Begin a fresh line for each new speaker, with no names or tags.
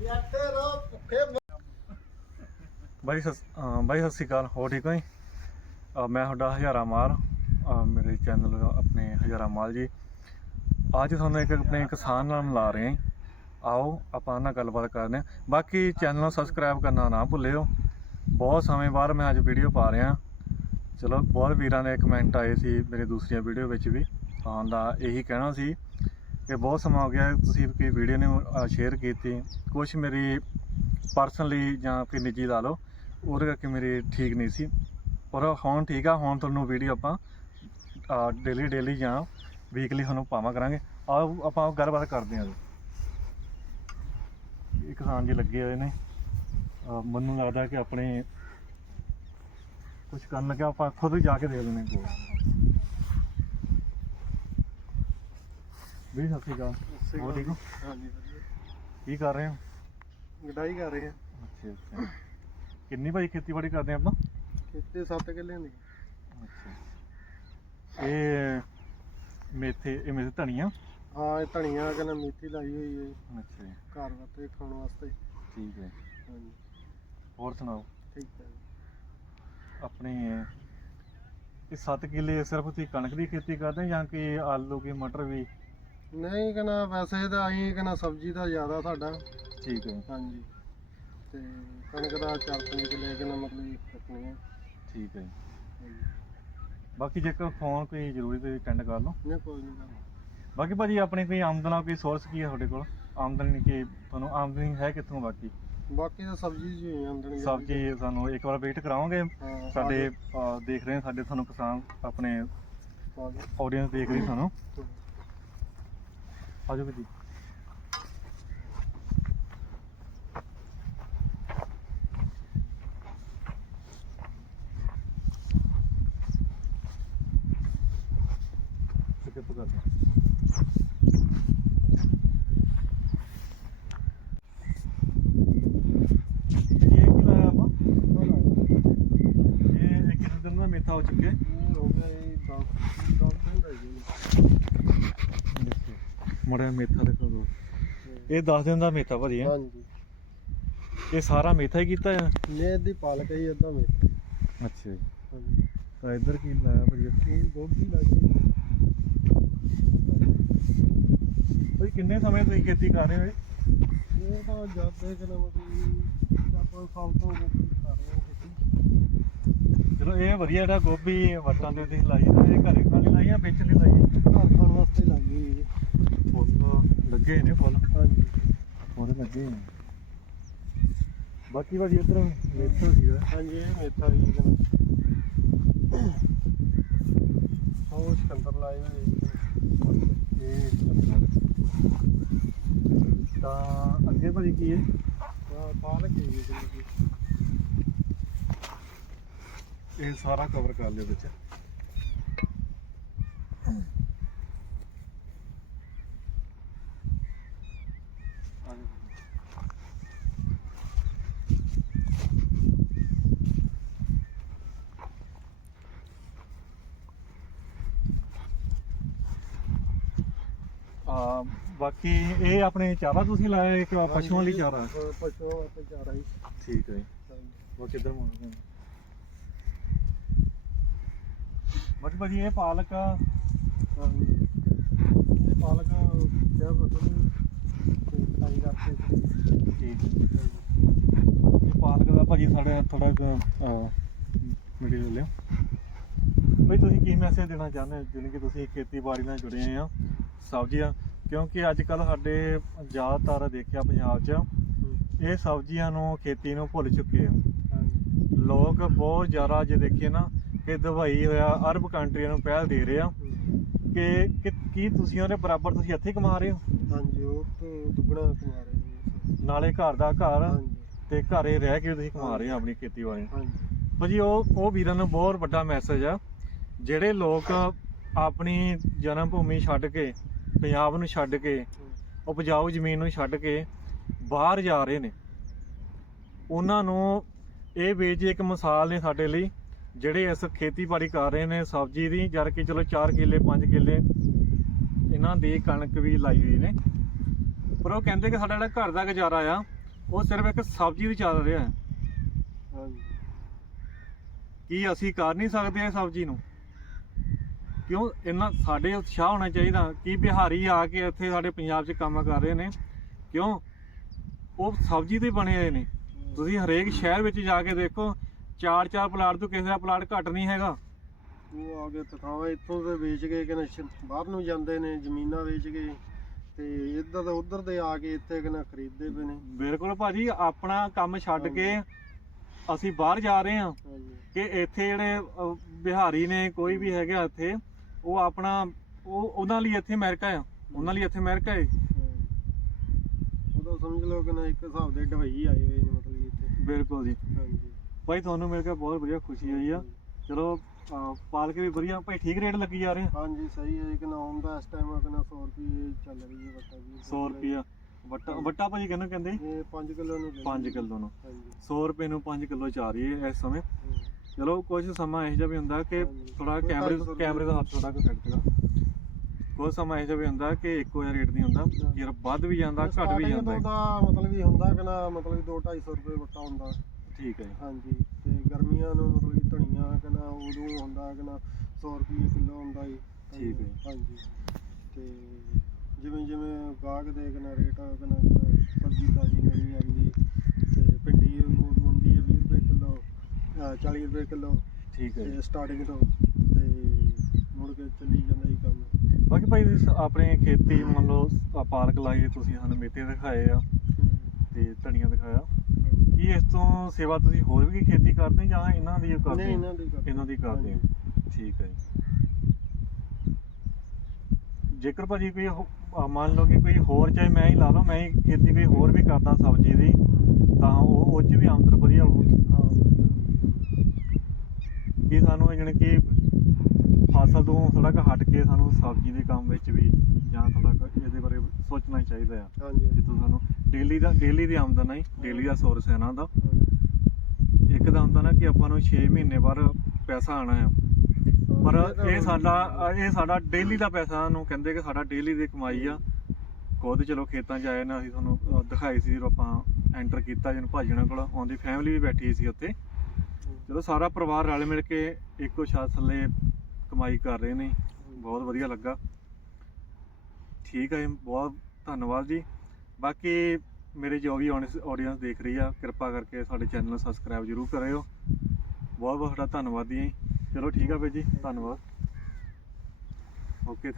ਇੱਥੇ ਰੋ ਭੁੱਖੇ
ਬਾਈ ਸਸ ਅਹ ਬਾਈ ਸਤਿ ਸ਼੍ਰੀ ਅਕਾਲ ਹੋ ਠੀਕ ਹੋ ਜੀ? ਅਹ ਮੈਂ ਤੁਹਾਡਾ ਹਜ਼ਾਰਾ ਮਾਲ, ਅਹ ਮੇਰੇ ਚੈਨਲ ਆਪਣੇ ਹਜ਼ਾਰਾ ਮਾਲ ਜੀ। ਅੱਜ ਤੁਹਾਨੂੰ ਇੱਕ ਆਪਣੇ ਕਿਸਾਨ ਨਾਲ ਮਿਲਾ ਰਹੇ ਹਾਂ। ਜੀ। ਆਓ, ਆਪਾਂ ਉਹਨਾਂ ਨਾਲ ਗੱਲਬਾਤ ਕਰਦੇ ਹਾਂ। ਬਾਕੀ ਚੈਨਲ ਨੂੰ ਸਬਸਕ੍ਰਾਈਬ ਕਰਨਾ ਨਾ ਭੁੱਲਿਓ। ਬਹੁਤ ਸਮੇਂ ਬਾਅਦ ਮੈਂ ਅੱਜ ਵੀਡੀਓ ਪਾ ਰਿਹਾ ਚਲੋ, ਬਹੁਤ ਵੀਰਾਂ ਦੇ ਕਮੈਂਟ ਆਏ ਸੀ ਮੇਰੇ ਦੂਸਰੀਆਂ ਵੀਡੀਓ ਵਿੱਚ ਵੀ। ਤਾਂ ਦਾ ਇਹੀ ਕਹਿਣਾ ਸੀ ਕਿ ਬਹੁਤ ਸਮਾਂ ਹੋ ਗਿਆ ਤੁਸੀਂ ਕੋਈ ਵੀਡੀਓ ਨੇ ਸ਼ੇਅਰ ਕੀਤੀ। ਕੁਝ ਮੇਰੀ ਪਰਸਨਲੀ ਜਾਂ ਕੋਈ ਨਿੱਜੀ ਲਾ ਲਓ, ਉਹਦੇ ਕਰਕੇ ਮੇਰੀ ਠੀਕ ਨਹੀਂ ਸੀ। ਪਰ ਹੁਣ ਠੀਕ ਆ, ਹੁਣ ਤੁਹਾਨੂੰ ਵੀਡੀਓ ਆਪਾਂ ਡੇਲੀ ਡੇਲੀ ਜਾਂ ਵੀਕਲੀ ਤੁਹਾਨੂੰ ਪਾਵਾਂ ਕਰਾਂਗੇ। ਆਓ, ਆਪਾਂ ਗੱਲਬਾਤ ਕਰਦੇ ਹਾਂ ਜੀ ਇਹ ਕਿਸਾਨ ਜੀ ਲੱਗੇ ਹੋਏ ਨੇ। ਮੈਨੂੰ ਲੱਗਦਾ ਕਿ ਆਪਣੇ ਕੁਝ ਕਰਨ ਲੱਗਿਆ ਆਪਾਂ ਖੁਦ ਹੀ ਜਾ ਕੇ ਦੇਖ ਲੈਣੇ ਕੋਲ ਵੀ ਸਤਿ ਸ਼੍ਰੀ ਅਕਾਲ। ਹੋਰ ਠੀਕ ਹੋ?
ਹਾਂਜੀ
ਕੀ ਕਰ ਰਹੇ ਹੋ?
ਗਡਾਈ ਕਰ ਰਹੇ ਆ
ਅੱਛਾ ਅੱਛਾ। ਕਿੰਨੀ ਭਾਈ ਖੇਤੀਬਾੜੀ ਕਰਦੇ ਆਪਾਂ
ਕਿਤੇ 7 ਕਿੱਲੇ ਨੇ
ਅੱਛਾ। ਇਹ ਮੇਥੇ ਇਹ ਮੇਥੇ ਧਨੀਆ?
ਹਾਂ ਇਹ ਧਨੀਆ ਕਹਿੰਦਾ ਮੇਥੀ ਲਾਈ ਹੋਈ ਹੈ।
ਅੱਛਾ। ਜੀ
ਘਰ ਵਾਸਤੇ ਖਾਣ ਵਾਸਤੇ।
ਠੀਕ ਹੈ।
ਹਾਂਜੀ।
ਹੋਰ ਸੁਣਾਓ?
ਠੀਕ ਹੈ।
ਆਪਣੇ ਇਹ 7 ਕਿੱਲੇ ਸਿਰਫ ਤੁਸੀਂ ਕਣਕ ਦੀ ਖੇਤੀ ਕਰਦੇ ਜਾਂ ਕਿ ਆਲੂ ਕੀ ਮਟਰ ਵੀ?
ਨਹੀਂ ਕਹਿੰਦਾ ਵੈਸੇ ਤਾਂ ਅਸੀਂ ਕਹਿੰਦਾ ਸਬਜ਼ੀ ਦਾ ਜ਼ਿਆਦਾ ਸਾਡਾ।
ਠੀਕ ਹੈ
ਹਾਂਜੀ। ਤੇ ਕਣਕ ਦਾ 4-5 ਕਿੱਲੇ ਕਹਿੰਦਾ ਮਤਲਬ ਰੱਖਣੀ ਹੈ।
ਠੀਕ ਹੈ। ਬਾਕੀ ਜੇਕਰ ਫੋਨ ਕੋਈ ਜ਼ਰੂਰੀ ਤੇ ਅਟੈਂਡ ਕਰ ਲਓ।
ਨਹੀਂ ਕੋਈ ਨਹੀਂ
ਬਾਕੀ ਭਾਜੀ ਆਪਣੀ ਕੋਈ ਆਮਦਨ ਆ ਕੋਈ ਸੋਰਸ ਕੀ ਹੈ ਤੁਹਾਡੇ ਕੋਲ? ਆਮਦਨੀ ਕਿ ਤੁਹਾਨੂੰ ਆਮਦਨੀ ਹੈ ਕਿੱਥੋਂ ਬਾਕੀ?
ਬਾਕੀ ਤਾਂ ਸਬਜ਼ੀ ਜੀ ਆਮਦਨੀ
ਸਬਜ਼ੀ ਸਾਨੂੰ ਇੱਕ ਵਾਰ ਵੇਟ ਕਰਾਓਗੇ। ਸਾਡੇ ਦੇਖ ਰਹੇ ਸਾਡੇ ਤੁਹਾਨੂੰ ਕਿਸਾਨ ਆਪਣੇ। ਆਡੀਅנס ਦੇਖ ਰਹੀ ਸਾਨੂੰ। ਆਜੋ ਜੀ ਸਕਿਪ ਕਰ ਇਹ ਇੱਕ ਦਿਨ ਦਾ ਮੇਥਾ ਹੋ ਚੁੱਕਿਆ।
ਇਹ ਹੋ ਗਿਆ ਇਹ 10 10 ਦਿਨ ਰਹਿ ਗਏ।
ਮੜਿਆ ਮੇਥਾ ਦੇਖੋ ਦੋ। ਇਹ 10 ਦਿਨ ਦਾ ਮੇਥਾ ਭਾਜੀ ਹੈ।
ਹਾਂਜੀ।
ਇਹ ਸਾਰਾ ਮੇਥਾ ਹੀ ਕੀਤਾ ਆ
ਨੇ ਦੀ ਪਾਲਕ ਹੀ ਅੱਧਾ ਮੇਥੀ।
ਅੱਛਾ ਜੀ।
ਹਾਂਜੀ।
ਤਾਂ ਇੱਧਰ ਕੀ ਲਾਇਆ ਭਾਜੀ?
ਇਹ ਗੋਭੀ ਲੱਗੀ
ਭਾਜੀ ਕਿੰਨੇ ਸਮੇਂ ਤੋਂ ਖੇਤੀ ਕਰ ਰਹੇ ਹੋ ਇਹ?
ਇਹ ਤਾਂ ਜਾਂਦੇ ਕਿ ਨਾ ਮਤਲਬ ਆਪਾਂ ਸਾਲ ਤੋਂ ਗੋਭੀ ਕਰ ਰਹੇ ਹਾਂ ਖੇਤੀ।
ਚਲੋ ਇਹ ਵਧੀਆ ਜਿਹੜਾ ਗੋਭੀ ਵਟਾਂ ਦੇ ਤੁਸੀਂ ਲਾਈ ਨਾ ਇਹ ਘਰੇ ਖਾਣ ਲਈ ਲਾਈ ਆ ਵੇਚਣ ਲਈ ਲਾਈ
ਘਰ ਖਾਣ ਵਾਸਤੇ ਲੱਗੀ ਹੋਈ ਹੈ
ਫੁੱਲ ਲੱਗੇ ਨੇ ਫੁੱਲ।
ਹਾਂਜੀ।
ਫੁੱਲ ਲੱਗੇ ਨੇ। ਬਾਕੀ ਭਾਜੀ ਇੱਧਰ ਮੇਥਾ ਸੀਗਾ।
ਹਾਂਜੀ ਇਹ ਮੇਥਾ ਹੀ ਕਹਿੰਦਾ ਉਹ ਸਿਕੰਦਰ ਲਾਏ ਹੋਏ
ਇਹ ਤਾਂ ਅੱਗੇ ਭਾਜੀ ਕੀ ਹੈ?
ਪਾਲਕ ਹੀ
ਇਹ ਸਾਰਾ ਕਵਰ ਕਰ ਲਿਓ ਵਿੱਚ। ਆ ਬਾਕੀ ਇਹ ਆਪਣੇ ਚਾਰਾ ਤੁਸੀਂ ਲਾਇਆ ਇੱਕ ਪਸ਼ੂਆਂ ਲਈ ਚਾਰਾ?
ਪਸ਼ੂਆਂ ਵਾਸਤੇ ਚਾਰਾ ਹੀ
ਠੀਕ ਹੈ। ਉਹ ਕਿੱਧਰ ਮੋੜਦੇ ਬਟ ਭਾਜੀ ਇਹ ਪਾਲਕ।
ਇਹ ਪਾਲਕ ਕਿਆ ਪਤਾ ਨਹੀਂ ਕਟਾਈ ਕਰਕੇ ਸੀ।
ਠੀਕ ਹੈ। ਇਹ ਪਾਲਕ ਦਾ ਭਾਜੀ ਸਾਡੇ ਥੋੜਾ ਮੀਡੀਆ ਲਿਓ। ਭਾਈ ਤੁਸੀਂ ਕੀ ਮੈਸੇਜ ਦੇਣਾ ਚਾਹੁੰਦੇ ਹੋ ਜਿਵੇਂ ਕਿ ਤੁਸੀਂ ਖੇਤੀਬਾੜੀ ਨਾਲ ਜੁੜੇ ਹੋਏ ਆ ਸਬਜ਼ੀਆਂ? ਕਿਉਂਕਿ ਅੱਜ ਕੱਲ ਸਾਡੇ ਜ਼ਿਆਦਾਤਰ ਦੇਖਿਆ ਪੰਜਾਬ 'ਚ ਇਹ ਸਬਜ਼ੀਆਂ ਨੂੰ ਖੇਤੀ ਨੂੰ ਭੁੱਲ ਚੁੱਕੇ ਆ। ਲੋਕ ਬਹੁਤ ਜ਼ਿਆਦਾ ਜੇ ਦੇਖੀਏ ਨਾ ਕਿ ਦੁਬਈ ਹੋਇਆ ਅਰਬ ਕੰਟਰੀਆਂ ਨੂੰ ਪਹਿਲ ਦੇ ਰਹੇ ਆ। ਕਿ ਕਿ ਕੀ ਤੁਸੀਂ ਉਹਦੇ ਬਰਾਬਰ ਤੁਸੀਂ ਇੱਥੇ ਕਮਾ ਰਹੇ ਹੋ?
ਹਾਂਜੀ ਉਹ ਤੋਂ ਦੁੱਗਣਾ ਕਮਾ ਰਹੇ ਨੇ
ਨਾਲੇ ਘਰ ਦਾ ਘਰ
ਹਾਂਜੀ।
ਤੇ ਘਰੇ ਰਹਿ ਕੇ ਤੁਸੀਂ ਕਮਾ ਰਹੇ ਹੋ ਆਪਣੀ ਖੇਤੀਬਾੜੀ।
ਹਾਂਜੀ।
ਭਾਜੀ ਉਹ ਉਹ ਵੀਰਾਂ ਨੂੰ ਬਹੁਤ ਵੱਡਾ ਮੈਸੇਜ ਆ। ਜਿਹੜੇ ਲੋਕ ਆਪਣੀ ਜਨਮ ਭੂਮੀ ਛੱਡ ਕੇ ਪੰਜਾਬ ਨੂੰ ਛੱਡ ਕੇ ਉਪਜਾਊ ਜ਼ਮੀਨ ਨੂੰ ਛੱਡ ਕੇ ਬਾਹਰ ਜਾ ਰਹੇ ਨੇ। ਉਹਨਾਂ ਨੂੰ ਇਹ ਵੀਰ ਜੀ ਇੱਕ ਮਿਸਾਲ ਨੇ ਸਾਡੇ ਲਈ ਜਿਹੜੇ ਇਸ ਖੇਤੀਬਾੜੀ ਕਰ ਰਹੇ ਨੇ ਸਬਜ਼ੀ ਦੀ, ਜਦ ਕਿ ਚਲੋ 4 ਕਿੱਲੇ 5 ਕਿੱਲੇ ਇਹਨਾਂ ਦੀ ਕਣਕ ਵੀ ਲਾਈ ਹੋਈ ਨੇ। ਪਰ ਉਹ ਕਹਿੰਦੇ ਕਿ ਸਾਡਾ ਜਿਹੜਾ ਘਰ ਦਾ ਗੁਜ਼ਾਰਾ ਆ, ਉਹ ਸਿਰਫ ਇੱਕ ਸਬਜ਼ੀ ਦੀ ਚੱਲ ਰਿਹਾ ਹੈ। ਕੀ ਅਸੀਂ ਕਰ ਨਹੀਂ ਸਕਦੇ ਇਹ ਸਬਜ਼ੀ ਨੂੰ? ਕਿਉਂ? ਇੰਨਾ ਸਾਡੇ ਉਤਸ਼ਾਹ ਹੋਣਾ ਚਾਹੀਦਾ। ਕਿ ਬਿਹਾਰੀ ਆ ਕੇ ਇੱਥੇ ਸਾਡੇ ਪੰਜਾਬ 'ਚ ਕੰਮ ਕਰ ਰਹੇ ਨੇ? ਕਿਉਂ? ਉਹ ਸਬਜ਼ੀ ਤੇ ਬਣੇ ਹੋਏ ਨੇ। ਤੁਸੀਂ ਹਰੇਕ ਸ਼ਹਿਰ ਵਿੱਚ ਜਾ ਕੇ ਦੇਖੋ ਚਾਰ ਚਾਰ ਪਲਾਟ ਤੋਂ ਕਿਸੇ ਦਾ ਪਲਾਟ ਘੱਟ ਨਹੀਂ ਹੈਗਾ।
ਉਹ ਆ ਕੇ ਤਖਾਵਾ ਇੱਥੋਂ ਦੇ ਵੇਚ ਕੇ ਕਿ ਬਾਹਰ ਨੂੰ ਜਾਂਦੇ ਨੇ ਜ਼ਮੀਨਾਂ ਵੇਚ ਕੇ। ਤੇ ਇੱਧਰ ਦਾ ਉੱਧਰ ਦੇ ਆ ਕੇ ਇੱਥੇ ਕਿਨਾ ਖਰੀਦਦੇ ਪਏ ਨੇ।
ਬਿਲਕੁਲ ਭਾਜੀ ਆਪਣਾ ਕੰਮ ਛੱਡ ਕੇ ਅਸੀਂ ਬਾਹਰ ਜਾ ਰਹੇ ਹਾਂ ਕਿ ਇੱਥੇ ਜਿਹੜੇ ਅਹ, ਬਿਹਾਰੀ ਨੇ ਕੋਈ ਵੀ ਹੈਗਾ ਇੱਥੇ ਉਹ ਆਪਣਾ ਉਹ ਉਹਨਾਂ ਲਈ ਇੱਥੇ ਅਮਰੀਕਾ ਆ। ਉਹਨਾਂ ਲਈ ਇੱਥੇ ਅਮਰੀਕਾ ਹੈ
ਉਹਦਾ ਸਮਝ ਲਓ ਕਿ ਨਾ ਇੱਕ ਹਿਸਾਬ ਦੇ ਢਵਈ ਆਏ ਹੋਏ ਨੇ ਮਤਲਬ ਇੱਥੇ।
ਬਿਲਕੁਲ ਜੀ।
ਹਾਂਜੀ।
ਭਾਈ ਤੁਹਾਨੂੰ ਮਿਲ ਕੇ ਬਹੁਤ ਵਧੀਆ ਖੁਸ਼ੀ ਹੋਈ ਆ। ਚਲੋ ਅਹ, ਪਾਲਕ ਵੀ ਵਧੀਆ। ਭਾਈ ਠੀਕ ਰੇਟ ਲੱਗੀ ਜਾ ਰਹੇ? ਆ
ਹਾਂਜੀ ਸਹੀ ਹੈ ਕਿ ਨਾ ਹੁਣ ਦਾ ਇਸ ਟਾਈਮ ਕਿ ਨਾ 100 ਰੁਪਏ ਚੱਲ ਰਹੀ ਹੈ ਵੱਟਾ ਜੀ।
100 ਰੁਪਿਆ ਵੱਟਾ ਵੱਟਾ ਭਾਜੀ ਕਹਿੰਦੇ ਕਹਿੰਦੇ?
ਇਹ 5 ਕਿਲੋ ਨੂੰ ਦਿੰਦੇ
5 ਕਿਲੋ ਨੂੰ।
ਹਾਂਜੀ।
100 ਰੁਪਏ ਨੂੰ 5 ਕਿਲੋ ਚ ਰਹੀ ਹੈ ਇਸ ਸਮੇਂ। ਚਲੋ ਕੁਝ ਸਮਾਂ ਇਹੋ ਜਿਹਾ ਵੀ ਹੁੰਦਾ ਕਿ। ਥੋੜਾ ਕੈਮਰੇ ਕੈਮਰੇ ਦਾ ਹੱਥ ਥੋੜਾ ਕੁ ਕਰੋ ਕੁਝ ਸਮਾਂ ਇਹੋ ਜਿਹਾ ਵੀ ਹੁੰਦਾ ਕਿ ਇੱਕੋ ਜਿਹਾ ਰੇਟ ਨਹੀਂ ਹੁੰਦਾ। ਜੇ ਵੱਧ ਵੀ ਜਾਂਦਾ ਘੱਟ ਵੀ ਜਾਂਦਾ
ਤੋਂ ਦਾ ਮਤਲਬ ਵੀ ਹੁੰਦਾ ਕਿ ਨਾ ਮਤਲਬ 2 250 ਰੁਪਏ ਵੱਟਾ ਹੁੰਦਾ।
ਠੀਕ ਹੈ ਜੀ।
ਹਾਂਜੀ ਤੇ ਗਰਮੀਆਂ ਨੂੰ ਮਤਲਬ ਕਿ ਧਨੀਆ ਕਿ ਨਾ ਉਦੋਂ ਹੁੰਦਾ ਕਿ ਨਾ 100 ਰੁਪਏ ਕਿਲੋ ਹੁੰਦਾ ਜੀ।
ਠੀਕ ਹੈ।
ਹਾਂਜੀ ਤੇ ਜਿਵੇਂ ਜਿਵੇਂ ਗਾਹਕ ਦੇ ਕਿ ਨਾ ਰੇਟ ਕਿ ਨਾ ਸਬਜ਼ੀ ਤਾਜ਼ੀ ਨਹੀਂ ਆਉਂਦੀ ਤੇ ਭਿੰਡੀ ਉਦੋਂ ਹੁੰਦੀ ਹੈ 20 ਰੁਪਏ ਕਿਲੋ 40 ਰੁਪਏ ਕਿਲੋ
ਠੀਕ ਹੈ ਜੀ।
ਤੇ ਸਟਾਰਟਿੰਗ ਤੋਂ ਤੇ ਮੁੜ ਕੇ ਚੱਲੀ ਜਾਂਦਾ ਹੀ ਕੰਮ।
ਬਾਕੀ ਭਾਈ ਤੁਸੀਂ ਆਪਣੇ ਖੇਤੀ ਮੰਨ ਲਓ ਪਾਲਕ ਲਾਈ ਹੈ, ਤੁਸੀਂ ਸਾਨੂੰ ਮੇਥੇ ਦਿਖਾਏ ਆ ਤੇ ਧਨੀਆ ਦਿਖਾਇਆ। ਕੀ ਇਸ ਤੋਂ ਸੇਵਾ ਤੁਸੀਂ ਹੋਰ ਵੀ ਖੇਤੀ ਕਰਦੇ ਜਾਂ ਇਹਨਾਂ ਦੀ ਕਰਦੇ
ਨਹੀਂ
ਹੋ?
ਇਹਨਾਂ ਦੀ ਕਰਦੇ।
ਇਹਨਾਂ ਦੀ ਕਰਦੇ ਹੋ। ਠੀਕ ਹੈ ਜੀ। ਜੇਕਰ ਭਾਜੀ ਕੋਈ ਹੋ- ਮੰਨ ਲਓ ਕਿ ਕੋਈ ਹੋਰ ਚਾਹੇ ਮੈਂ ਹੀ ਲਾ ਲਵਾਂ ਮੈਂ ਹੀ ਖੇਤੀ ਕੋਈ ਹੋਰ ਵੀ ਕਰਦਾ ਸਬਜ਼ੀ ਦੀ ਤਾਂ ਉਹ ਉਹ 'ਚ ਵੀ ਆਮਦਨ ਵਧੀਆ ਹੋਊਗੀ।
ਹਾਂ ਹੈ।
ਕਿ ਸਾਨੂੰ ਜਾਣੀ ਕਿ ਫਸਲ ਤੋਂ ਥੋੜਾ ਕੁ ਹਟ ਕੇ ਸਾਨੂੰ ਸਬਜ਼ੀ ਦੇ ਕੰਮ ਵਿੱਚ ਵੀ ਜਾਂ ਸੋਚਣਾ ਚਾਹੀਦਾ ਆ।
ਹਾਂਜੀ
ਜਿੱਥੋਂ ਸਾਨੂੰ ਡੇਲੀ ਦਾ ਡੇਲੀ ਦੀ ਆਮਦਨ ਹੈ ਡੇਲੀ ਦਾ ਸੋਰਸ ਹੈ ਇਹਨਾਂ ਦਾ। ਇੱਕ ਦਾ ਹੁੰਦਾ ਨਾ ਕਿ ਆਪਾਂ ਨੂੰ 6 ਮਹੀਨੇ ਬਾਅਦ ਪੈਸਾ ਆਣਾ ਹੈ ਪਰ ਇਹ ਸਾਡਾ ਇਹ ਸਾਡਾ ਡੇਲੀ ਦਾ ਪੈਸਾ ਨੂੰ ਕਹਿੰਦੇ ਕਿ ਸਾਡਾ ਡੇਲੀ ਦੀ ਕਮਾਈ ਆ। ਖੁਦ ਚਲੋ ਖੇਤਾਂ 'ਚ ਆਏ ਨਾ ਅਸੀਂ ਤੁਹਾਨੂੰ ਦਿਖਾਈ ਸੀ ਜਦੋਂ ਆਪਾਂ ਐਂਟਰ ਕੀਤਾ ਜਿਹਨੂੰ ਭਾਜੀ ਉਹਨਾਂ ਕੋਲ ਆਉਂਦੀ ਫੈਮਿਲੀ ਵੀ ਬੈਠੀ ਸੀ ਉੱਥੇ। ਚਲੋ ਸਾਰਾ ਪਰਿਵਾਰ ਰਲ ਮਿਲ ਕੇ ਇੱਕੋ ਛੱਤ ਥੱਲੇ ਕਮਾਈ ਕਰ ਰਹੇ ਨੇ। ਬਹੁਤ ਵਧੀਆ ਲੱਗਾ। ਠੀਕ ਹੈ ਜੀ, ਬਹੁਤ ਧੰਨਵਾਦ ਜੀ। ਬਾਕੀ ਮੇਰੇ ਜੋ ਵੀ ਆਡੀਅנס ਦੇਖ ਰਹੀ ਆ ਕਿਰਪਾ ਕਰਕੇ ਸਾਡੇ ਚੈਨਲ ਨੂੰ ਸਬਸਕ੍ਰਾਈਬ ਜਰੂਰ ਕਰਿਓ। ਬਹੁਤ ਬਹੁਤ ਤੁਹਾਡਾ ਧੰਨਵਾਦੀ ਹਾਂ ਜੀ। ਚਲੋ ਠੀਕ ਆ ਵੀਰ ਜੀ ਧੰਨਵਾਦ। ਓਕੇ